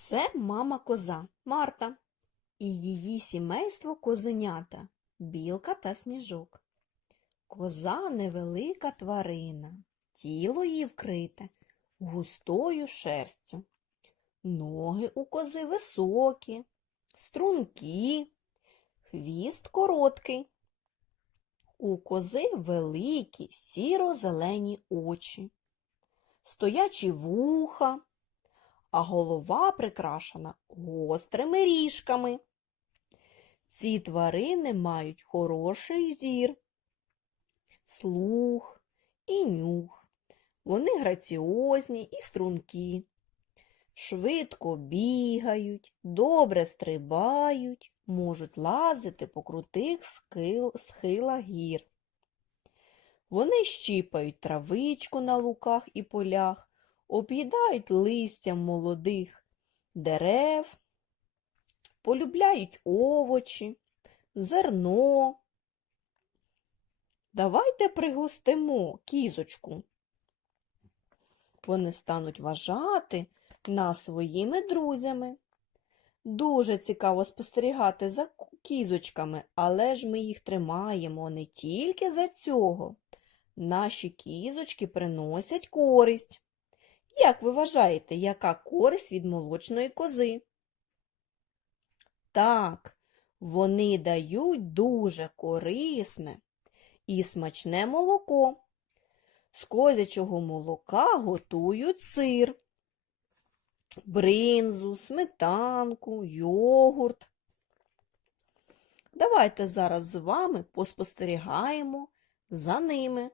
Це мама коза Марта і її сімейство козенята Білка та Сніжок. Коза невелика тварина, тіло її вкрите густою шерстю. Ноги у кози високі, стрункі, хвіст короткий. У кози великі сіро-зелені очі, стоячі вуха, а голова прикрашена гострими ріжками. Ці тварини мають хороший зір, слух і нюх. Вони граціозні і стрункі, швидко бігають, добре стрибають, можуть лазити по крутих схил- схилах гір. Вони щіпають травичку на луках і полях, об'їдають листям молодих дерев, полюбляють овочі, зерно. Давайте пригостимо кізочку. Вони стануть вважати нас своїми друзями. Дуже цікаво спостерігати за кізочками, але ж ми їх тримаємо не тільки за цього. Наші кізочки приносять користь. Як ви вважаєте, яка користь від молочної кози? Так, вони дають дуже корисне і смачне молоко. З козячого молока готують сир, бринзу, сметанку, йогурт. Давайте зараз з вами поспостерігаємо за ними.